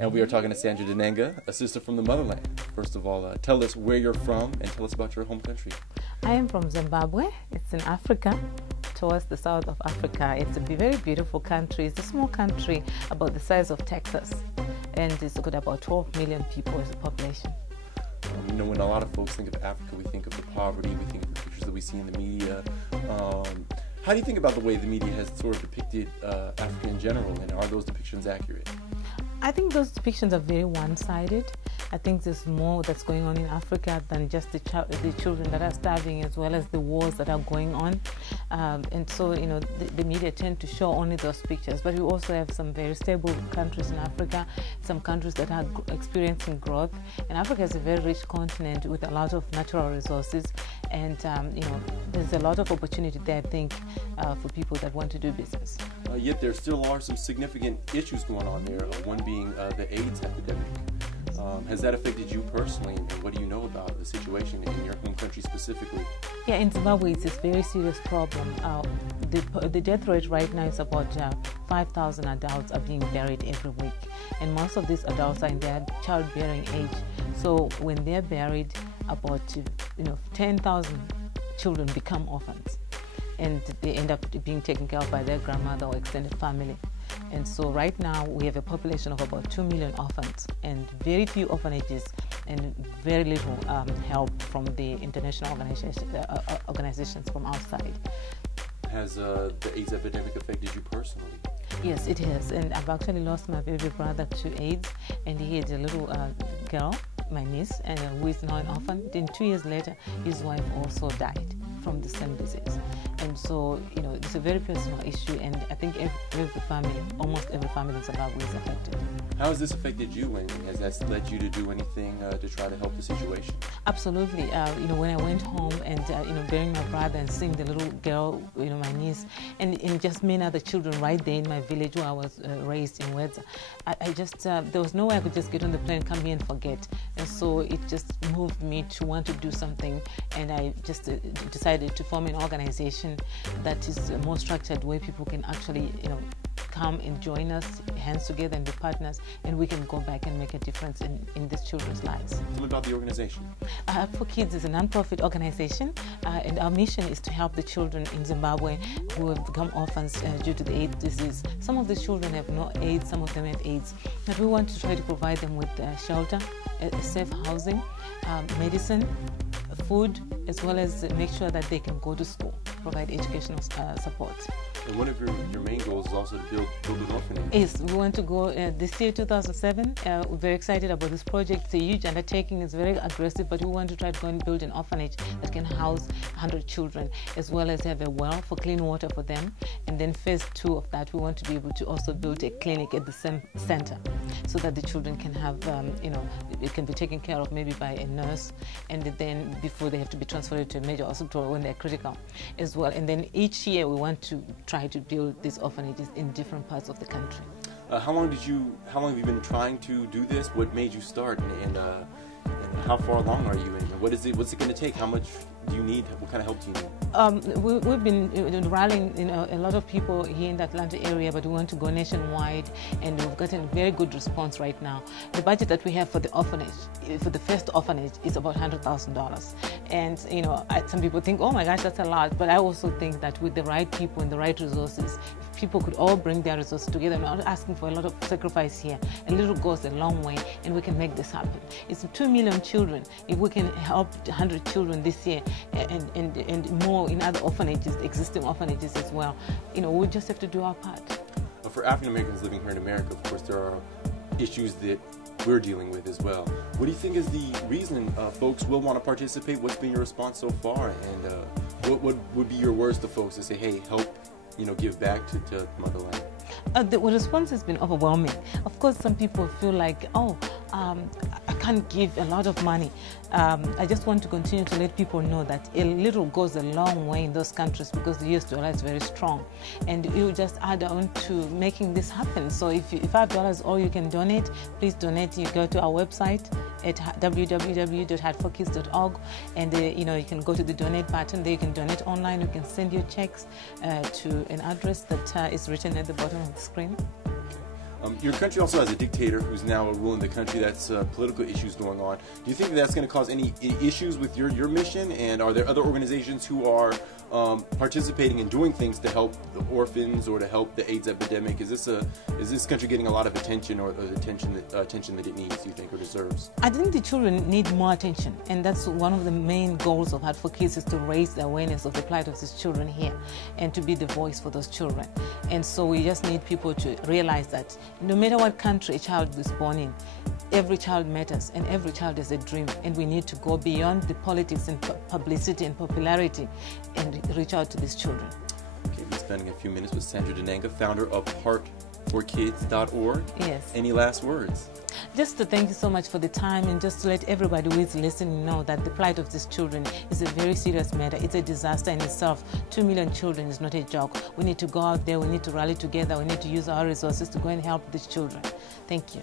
And we are talking to Sandra Denenga, a sister from the motherland. First of all, tell us where you're from and tell us about your home country. I am from Zimbabwe. It's in Africa, towards the south of Africa. It's a very beautiful country. It's a small country about the size of Texas, and it's got about 12 million people as a population. When a lot of folks think of Africa, we think of the poverty, we think of the pictures that we see in the media. How do you think about the way the media has sort of depicted Africa in general, and are those depictions accurate? I think those depictions are very one-sided. I think there's more that's going on in Africa than just the children that are starving, as well as the wars that are going on. And so, the media tend to show only those pictures. But we also have some very stable countries in Africa, some countries that are experiencing growth. And Africa is a very rich continent with a lot of natural resources. And, there's a lot of opportunity there, I think, for people that want to do business. Yet there still are some significant issues going on there, one being the AIDS epidemic. Has that affected you personally, and what do you know about the situation in your home country specifically? Yeah, in Zimbabwe, it's a very serious problem. The death rate right now is about 5,000 adults are being buried every week, and most of these adults are in their childbearing age. So when they're buried, about 10,000 children become orphans, and they end up being taken care of by their grandmother or extended family. And so right now we have a population of about 2 million orphans, and very few orphanages and very little help from the international organizations from outside. Has the AIDS epidemic affected you personally? Yes, it has, and I've actually lost my baby brother to AIDS, and he had a little girl, my niece, and who is now an orphan. Then 2 years later, his wife also died from the same disease. And so, it's a very personal issue, and I think almost every family in Zimbabwe is affected. How has this affected you, and has that led you to do anything to try to help the situation? Absolutely. When I went home and, burying my brother and seeing the little girl, my niece, and just many other children right there in my village where I was raised in Wedza, I just, there was no way I could just get on the plane, come here and forget. And so it just moved me to want to do something, and I just decided to form an organization that is more structured, where people can actually, come and join us, hands together, and be partners, and we can go back and make a difference in these children's lives. Tell me about the organization. For Kids is a non-profit organization, and our mission is to help the children in Zimbabwe who have become orphans due to the AIDS disease. Some of these children have no AIDS, some of them have AIDS, but we want to try to provide them with shelter, safe housing, medicine, food, as well as make sure that they can go to school, provide educational support. And one of your main goals is also to build an orphanage. Yes, we want to go this year, 2007. We're very excited about this project. It's a huge undertaking. It's very aggressive, but we want to try to go and build an orphanage that can house 100 children, as well as have a well for clean water for them. And then phase 2 of that, we want to be able to also build a clinic at the same center, so that the children can have, it can be taken care of maybe by a nurse, and then before they have to be transferred to a major hospital when they're critical as well. And then each year we want to try to build these orphanages in different parts of the country. How long have you been trying to do this? What made you start, and how far along are you? And what's it going to take? How much do you need? What kind of help do you need? We've been rallying a lot of people here in the Atlanta area, but we want to go nationwide, and we've gotten a very good response right now. The budget that we have for the orphanage, for the first orphanage, is about $100,000. And some people think, oh my gosh, that's a lot. But I also think that with the right people and the right resources, if people could all bring their resources together, I'm not asking for a lot of sacrifice here. A little goes a long way, and we can make this happen. It's 2 million children. If we can help 100 children this year, and more in other orphanages, existing orphanages as well, we just have to do our part. For African Americans living here in America, of course, there are issues that we're dealing with as well. What do you think is the reason folks will want to participate? What's been your response so far? And what would be your words to folks to say, hey, help, give back to motherland? The response has been overwhelming. Of course, some people feel like, I can't give a lot of money. I just want to continue to let people know that a little goes a long way in those countries, because the US dollar is very strong, and you just add on to making this happen. So if $5 all you can donate, please donate. You go to our website at www.heartforkids.org, and you can go to the donate button. There you can donate online. You can send your checks to an address that is written at the bottom of the screen. Your country also has a dictator who's now ruling the country. That's political issues going on. Do you think that's going to cause any issues with your mission? And are there other organizations who are participating in doing things to help the orphans or to help the AIDS epidemic? Is this country getting a lot of attention, or the attention that it needs, you think, or deserves? I think the children need more attention, and that's one of the main goals of Heart for Kids, is to raise the awareness of the plight of these children here and to be the voice for those children. And so we just need people to realize that no matter what country a child is born in, every child matters and every child has a dream, and we need to go beyond the politics and publicity and popularity and reach out to these children. Okay, we're spending a few minutes with Sandra Denenga, founder of heartforkids.org. Yes. Any last words? Just to thank you so much for the time, and just to let everybody who is listening know that the plight of these children is a very serious matter. It's a disaster in itself. 2 million children is not a joke. We need to go out there, we need to rally together, we need to use our resources to go and help these children. Thank you.